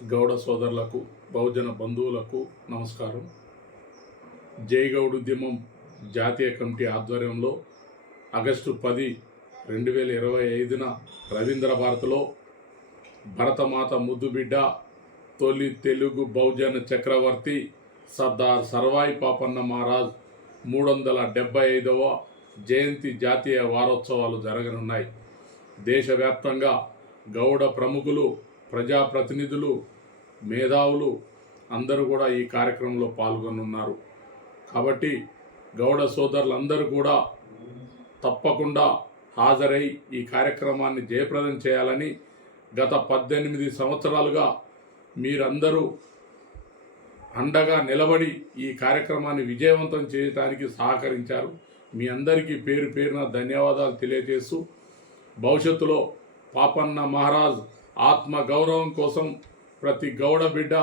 గౌడ సోదరులకు బహుజన బంధువులకు నమస్కారం. జై గౌడ్ ఉద్యమం జాతీయ కమిటీ ఆధ్వర్యంలో ఆగస్టు 10, 2025న రవీంద్ర భారతిలో భరతమాత ముద్దుబిడ్డ తొలి తెలుగు బహుజన చక్రవర్తి సర్దార్ సర్వాయి పాపన్న మహారాజ్ 375వ జయంతి జాతీయ వారోత్సవాలు జరగనున్నాయి. దేశవ్యాప్తంగా గౌడ ప్రముఖులు, ప్రజాప్రతినిధులు, మేధావులు అందరూ కూడా ఈ కార్యక్రమంలో పాల్గొనున్నారు. కాబట్టి గౌడ సోదరులందరూ కూడా తప్పకుండా హాజరై ఈ కార్యక్రమాన్ని జయప్రదం చేయాలని గత 18 సంవత్సరాలుగా మీరందరూ అండగా నిలబడి ఈ కార్యక్రమాన్ని విజయవంతం చేయడానికి సహకరించారు. మీ అందరికీ పేరు పేరున ధన్యవాదాలు తెలియజేస్తూ, భవిష్యత్తులో పాపన్న మహారాజ్ ఆత్మ గౌరవం కోసం ప్రతి గౌడ బిడ్డ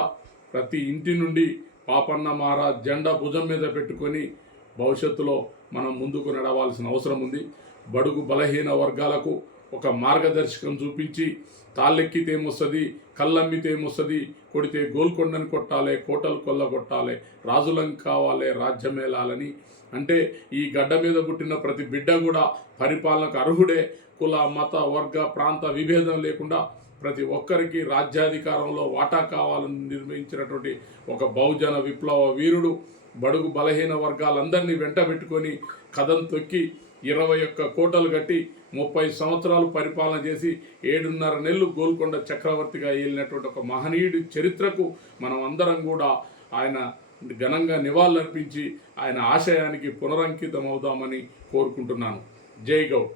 ప్రతి ఇంటి నుండి పాపన్న మహారాజ్ జెండా భుజం మీద పెట్టుకొని భవిష్యత్తులో మనం ముందుకు నడవాల్సిన అవసరం ఉంది. బడుగు బలహీన వర్గాలకు ఒక మార్గదర్శకం చూపించి, తాళ్ళెక్కితే ఏమొస్తుంది, కళ్ళమ్మితే ఏమొస్తుంది, కొడితే గోల్కొండని కొట్టాలి, కోటలు కొల్లగొట్టాలి, రాజులం కావాలి, రాజ్యమేలాలని అంటే ఈ గడ్డ మీద పుట్టిన ప్రతి బిడ్డ కూడా పరిపాలనకు అర్హుడే. కుల, మత, వర్గ, ప్రాంత విభేదం లేకుండా ప్రతి ఒక్కరికి రాజ్యాధికారంలో వాటా కావాలని నిర్ణయించినటువంటి ఒక బహుజన విప్లవ వీరుడు. బడుగు బలహీన వర్గాలందరినీ వెంట పెట్టుకొని కథం తొక్కి 21 కోటలు కట్టి 30 సంవత్సరాలు పరిపాలన చేసి 7.5 నెలలు గోల్కొండ చక్రవర్తిగా ఏలినటువంటి ఒక మహనీయుడి చరిత్రకు మనం అందరం కూడా ఆయన ఘనంగా నివాళులర్పించి ఆయన ఆశయానికి పునరంకితం అవుదామని కోరుకుంటున్నాను. జై గౌడ్.